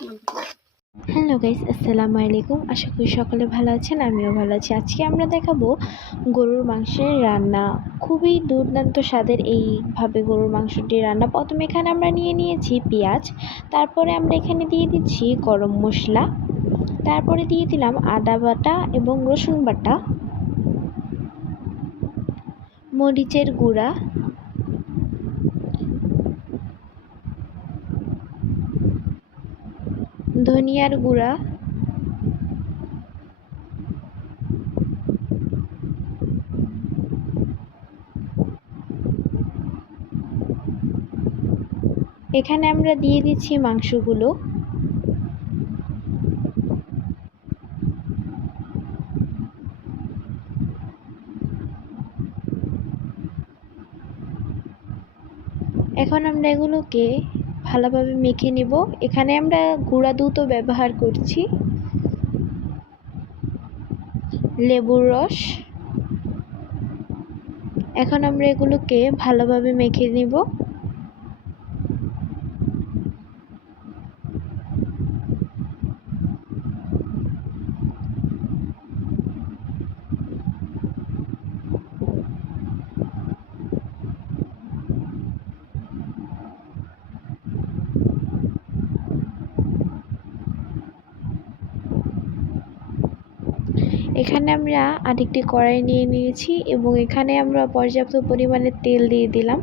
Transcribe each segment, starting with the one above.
Hello guys আসসালামু আলাইকুম আশা করি সকলে ভালো আছেন, আমিও ভালো আছি। আজকে আমরা দেখাবো গরুর মাংসের রান্না। খুবই দুর্দান্ত স্বাদের এইভাবে গরুর মাংসটি রান্না। প্রথমে এখানে আমরা নিয়ে নিয়েছি পেঁয়াজ, তারপরে আমরা এখানে দিয়ে দিচ্ছি গরম মশলা, তারপরে দিয়ে দিলাম আদা বাটা এবং রসুন বাটা, মরিচের গুঁড়া ধনিয়ার গুঁড়া। এখানে আমরা দিয়ে দিচ্ছি মাংসগুলো। এখন আমরা এগুলোকে ভালোভাবে মেখে নেব। এখানে আমরা গুঁড়া দুধও ব্যবহার করছি। লেবুর রস। এখন আমরা এগুলোকে ভালোভাবে মেখে নিব। এখানে আমরা আরেকটি কড়াই নিয়ে নিয়েছি এবং এখানে আমরা পর্যাপ্ত পরিমাণে তেল দিয়ে দিলাম।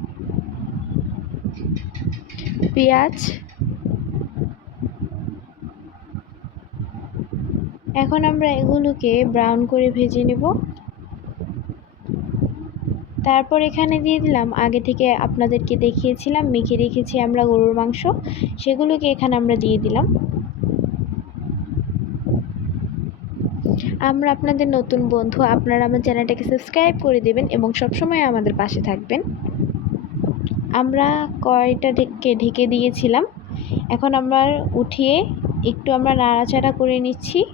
পেঁয়াজ। এখন আমরা এগুলোকে ব্রাউন করে ভেজে নেব। তারপর এখানে দিয়ে দিলাম, আগে থেকে আপনাদেরকে দেখিয়েছিলাম, মেখে রেখেছি আমরা গরুর মাংস, সেগুলোকে এখানে আমরা দিয়ে দিলাম। আমরা আপনাদের নতুন বন্ধু, আপনারা আমার চ্যানেলটাকে সাবস্ক্রাইব করে দেবেন এবং সবসময় আমাদের পাশে থাকবেন। আমরা কড়াইটা ঢেকে ঢেকে দিয়েছিলাম। এখন আমরা উঠিয়ে একটু আমরা নাড়াচাড়া করে নিচ্ছি।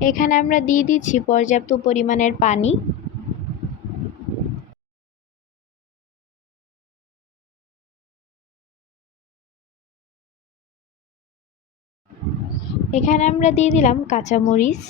এখানে আমরা দিয়ে দিচ্ছি পর্যাপ্ত পরিমাণের পানি। এখানে আমরা দিয়ে দিলাম কাঁচামরিচ।